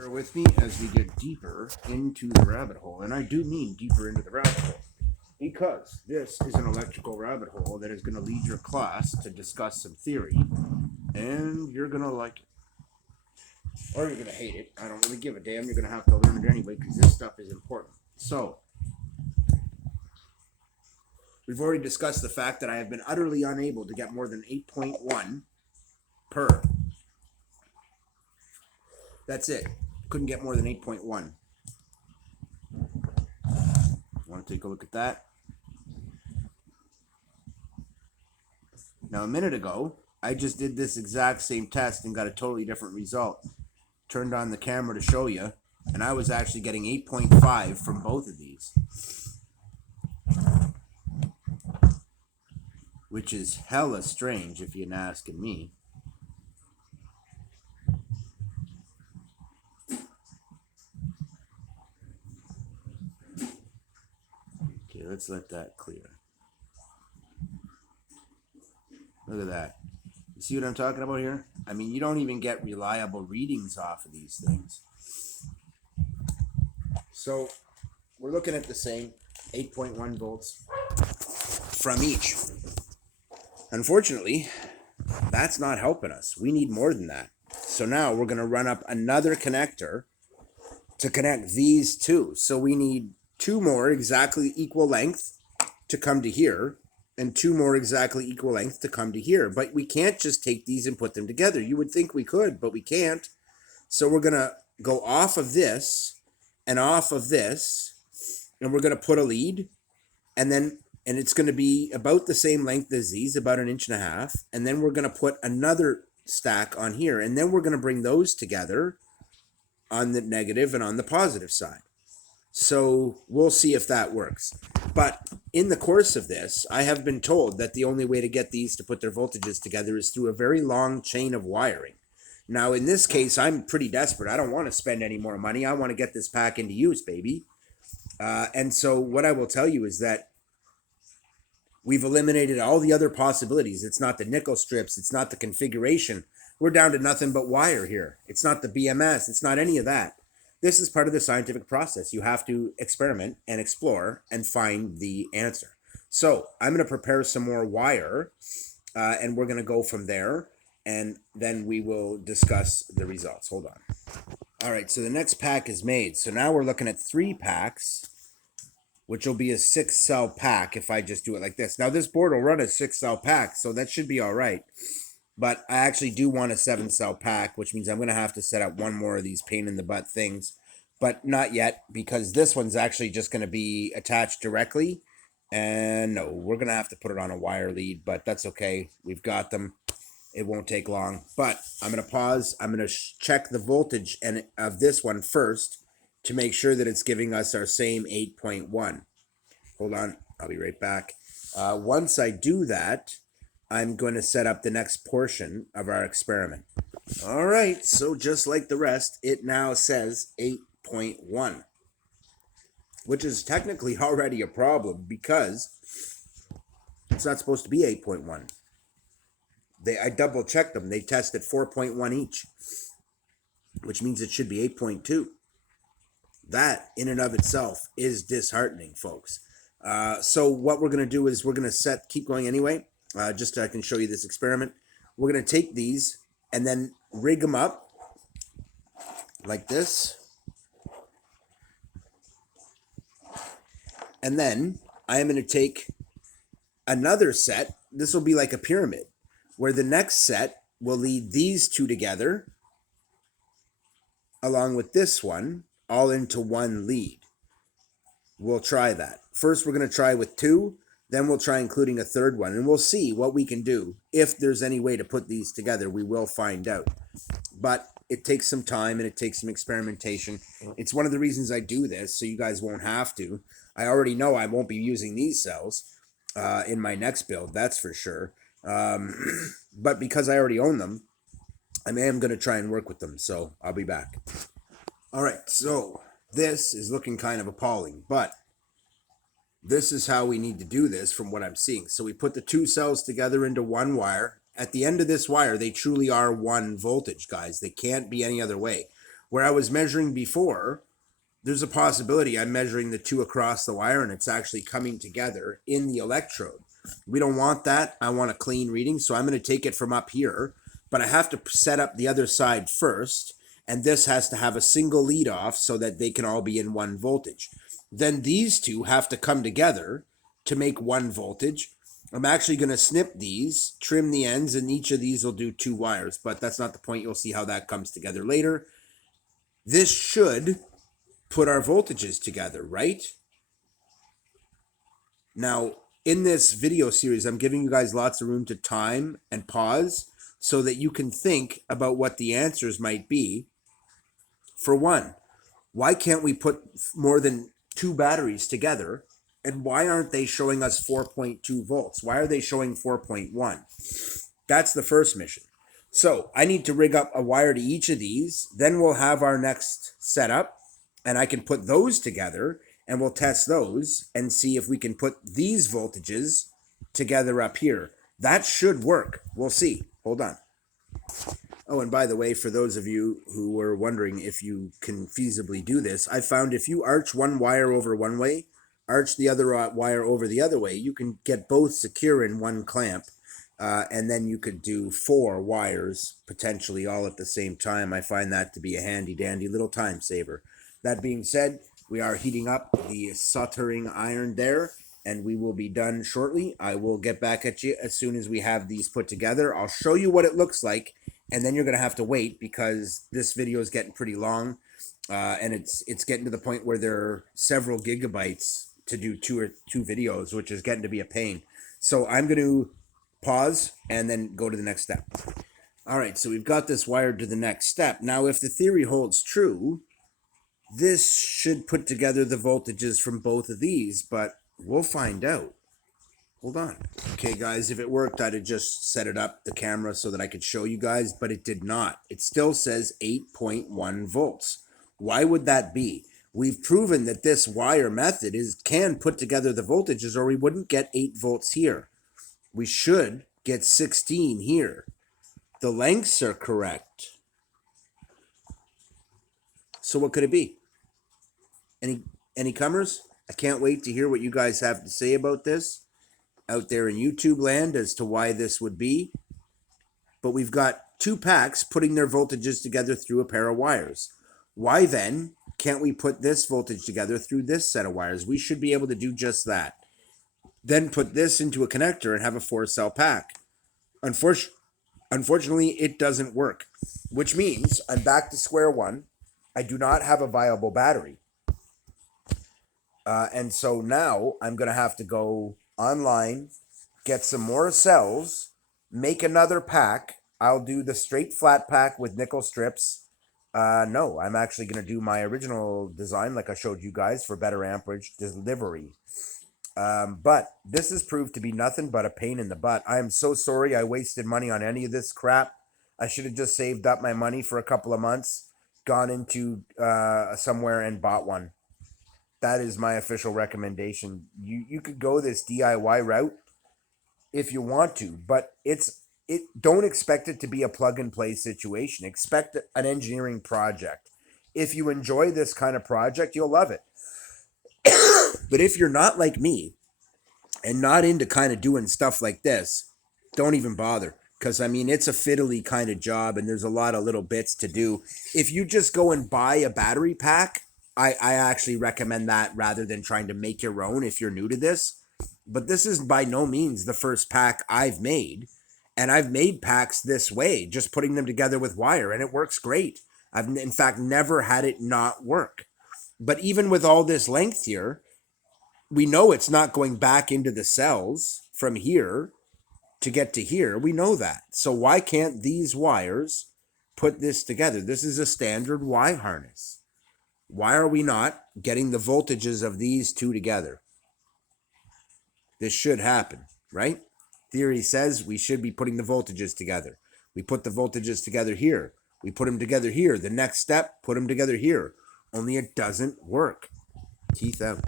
Bear with me as we get deeper into the rabbit hole, and I do mean deeper into the rabbit hole, because this is an electrical rabbit hole that is going to lead your class to discuss some theory, and you're going to like it. Or you're going to hate it. I don't really give a damn. You're going to have to learn it anyway, because this stuff is important. So, we've already discussed the fact that I have been utterly unable to get more than 8.1 per. That's it. Couldn't get more than 8.1. Want to take a look at that? Now, a minute ago, I just did this exact same test and got a totally different result. Turned on the camera to show you, and I was actually getting 8.5 from both of these, which is hella strange if you're asking me. Okay, let's let that clear. Look at that. You see what I'm talking about here? I mean, you don't even get reliable readings off of these things. So we're looking at the same 8.1 volts from each. Unfortunately, that's not helping us. We need more than that. So now we're going to run up another connector to connect these two. So we need two more exactly equal length to come to here, and two more exactly equal length to come to here. But we can't just take these and put them together. You would think we could, but we can't. So we're going to go off of this and off of this, and we're going to put a lead, and it's going to be about the same length as these, about 1.5 inches. And then we're going to put another stack on here, and then we're going to bring those together on the negative and on the positive side. So we'll see if that works. But in the course of this, I have been told that the only way to get these to put their voltages together is through a very long chain of wiring. Now, in this case, I'm pretty desperate. I don't want to spend any more money. I want to get this pack into use, baby. And so what I will tell you is that we've eliminated all the other possibilities. It's not the nickel strips. It's not the configuration. We're down to nothing but wire here. It's not the BMS. It's not any of that. This is part of the scientific process. You have to experiment and explore and find the answer. So I'm going to prepare some more wire, and we're going to go from there, and then we will discuss the results. Hold on. All right, so the next pack is made. So now we're looking at 3 packs, which will be a 6-cell pack if I just do it like this. Now this board will run a 6-cell pack, so that should be all right. But I actually do want a 7-cell pack, which means I'm going to have to set up one more of these pain-in-the-butt things. But not yet, because this one's actually just going to be attached directly. And no, we're going to have to put it on a wire lead, but that's okay. We've got them. It won't take long. But I'm going to pause. I'm going to check the voltage of this one first to make sure that it's giving us our same 8.1. Hold on. I'll be right back. Once I do that, I'm going to set up the next portion of our experiment. All right, so just like the rest, it now says 8.1, which is technically already a problem because it's not supposed to be 8.1. I double checked them. They tested 4.1 each, which means it should be 8.2. That in and of itself is disheartening, folks. So what we're going to do is we're going to keep going anyway. Just so I can show you this experiment. We're going to take these and then rig them up like this. And then I am going to take another set. This will be like a pyramid, where the next set will lead these two together along with this one all into one lead. We'll try that. First, we're going to try with 2. Then we'll try including a third one, and we'll see what we can do. If there's any way to put these together, we will find out. But it takes some time and it takes some experimentation. It's one of the reasons I do this, so you guys won't have to. I already know I won't be using these cells in my next build, that's for sure. But because I already own them, I am going to try and work with them, so I'll be back. All right, so this is looking kind of appalling, but this is how we need to do this from what I'm seeing. So we put the 2 cells together into one wire. At the end of this wire, they truly are one voltage, guys. They can't be any other way. Where I was measuring before, there's a possibility I'm measuring the two across the wire and it's actually coming together in the electrode. We don't want that. I want a clean reading, so I'm going to take it from up here, but I have to set up the other side first, and this has to have a single lead off so that they can all be in one voltage. Then these two have to come together to make one voltage. I'm actually going to snip these, trim the ends, and each of these will do 2 wires, but that's not the point. You'll see how that comes together later. This should put our voltages together, right? Now, in this video series, I'm giving you guys lots of room to time and pause so that you can think about what the answers might be. For one, why can't we put more than 2 batteries together? And why aren't they showing us 4.2 volts? Why are they showing 4.1? That's the first mission. So I need to rig up a wire to each of these. Then we'll have our next setup, and I can put those together, and we'll test those and see if we can put these voltages together up here. That should work. We'll see. Hold on. Oh, and by the way, for those of you who were wondering if you can feasibly do this, I found if you arch one wire over one way, arch the other wire over the other way, you can get both secure in one clamp. And then you could do 4 wires potentially all at the same time. I find that to be a handy dandy little time saver. That being said, we are heating up the soldering iron there, and we will be done shortly. I will get back at you as soon as we have these put together. I'll show you what it looks like, and then you're going to have to wait because this video is getting pretty long, and it's getting to the point where there are several gigabytes to do two videos, which is getting to be a pain. So I'm going to pause and then go to the next step. All right, so we've got this wired to the next step. Now, if the theory holds true, this should put together the voltages from both of these, but we'll find out. Hold on. Okay, guys, if it worked, I'd have just set it up, the camera, so that I could show you guys, but it did not. It still says 8.1 volts. Why would that be? We've proven that this wire method can put together the voltages, or we wouldn't get 8 volts here. We should get 16 here. The lengths are correct. So what could it be? Any comers? I can't wait to hear what you guys have to say about this out there in YouTube land as to why this would be. But we've got 2 packs putting their voltages together through a pair of wires. Why then can't we put this voltage together through this set of wires? We should be able to do just that. Then put this into a connector and have a 4-cell pack. Unfortunately, it doesn't work, which means I'm back to square one. I do not have a viable battery. And so now I'm going to have to go online, get some more cells, make another pack. I'll do the straight flat pack with nickel strips. No, I'm actually going to do my original design like I showed you guys for better amperage delivery. But this has proved to be nothing but a pain in the butt. I am so sorry I wasted money on any of this crap. I should have just saved up my money for a couple of months, gone into somewhere and bought one. That is my official recommendation. You could go this DIY route if you want to, but don't expect it to be a plug-and-play situation. Expect an engineering project. If you enjoy this kind of project, you'll love it. But if you're not like me and not into kind of doing stuff like this, don't even bother. Because, I mean, it's a fiddly kind of job and there's a lot of little bits to do. If you just go and buy a battery pack, I actually recommend that rather than trying to make your own if you're new to this. But this is by no means the first pack I've made. And I've made packs this way, just putting them together with wire, and it works great. I've, in fact, never had it not work. But even with all this length here, we know it's not going back into the cells from here to get to here. We know that. So why can't these wires put this together? This is a standard Y harness. Why are we not getting the voltages of these two together? This should happen, right? Theory says we should be putting the voltages together. We put the voltages together here. We put them together here. The next step, put them together here. Only it doesn't work. Teeth out.